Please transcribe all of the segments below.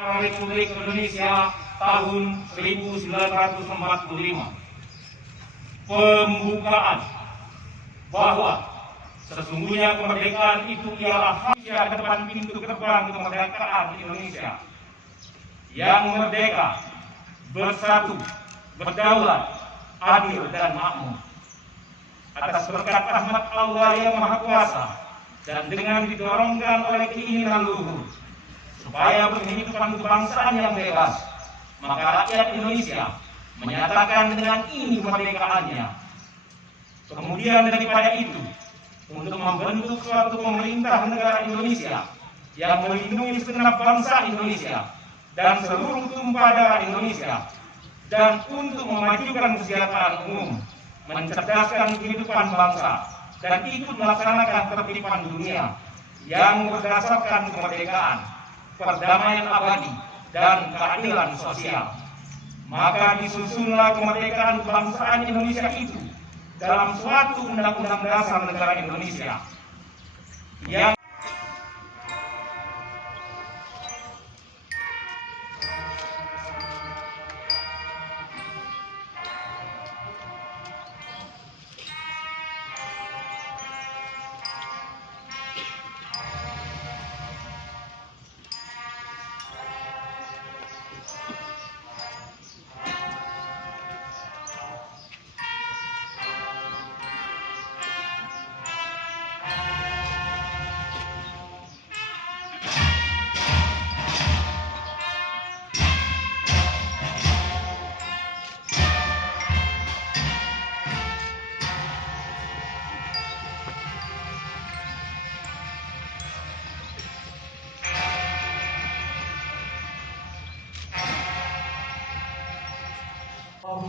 Republik Indonesia tahun 1945. Pembukaan bahwa sesungguhnya kemerdekaan itu ialah hak yang depan pintu gerbang kemerdekaan Indonesia yang merdeka, bersatu, berdaulat, adil dan makmur. Atas berkat rahmat Allah yang Maha Kuasa dan dengan didorongkan oleh keinginan luhur supaya berkehidupan kebangsaan yang bebas, maka rakyat Indonesia menyatakan dengan ini kemerdekaannya. Kemudian daripada itu, untuk membentuk suatu pemerintah negara Indonesia yang melindungi segenap bangsa Indonesia dan seluruh tumpah darah Indonesia, dan untuk memajukan kesejahteraan umum, mencerdaskan kehidupan bangsa, dan ikut melaksanakan ketertiban dunia yang berdasarkan kemerdekaan, perdamaian abadi, dan keadilan sosial. Maka disusunlah kemerdekaan kebangsaan Indonesia itu dalam suatu undang-undang dasar negara Indonesia yang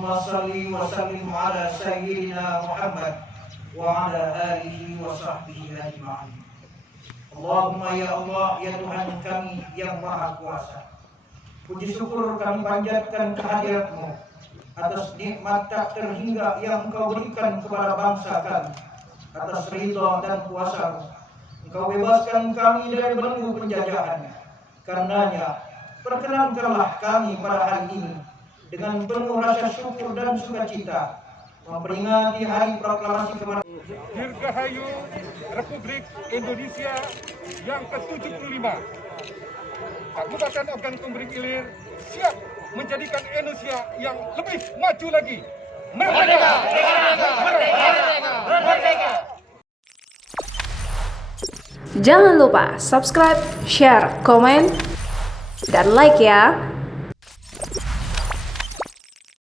Allahumma salli wa sallim ala sayyidina Muhammad wa ala alihi wa sahbihi ajma'in. Allahumma ya Allah, ya Tuhan kami yang Maha Kuasa, puji syukur kami panjatkan kehadirat-Mu atas nikmat tak terhingga yang Engkau berikan kepada bangsa kami. Atas ridha dan kuasa-Mu Engkau bebaskan kami dari belenggu penjajahan. Karenanya perkenankanlah kami pada hari ini dengan penuh rasa syukur dan sukacita memperingati hari proklamasi kemerdekaan Dirgahayu Republik Indonesia yang ke-75. Kabupaten Ogan Komering Ilir siap menjadikan Indonesia yang lebih maju lagi. Merdeka! Merdeka! Jangan lupa subscribe, share, komen, dan like ya.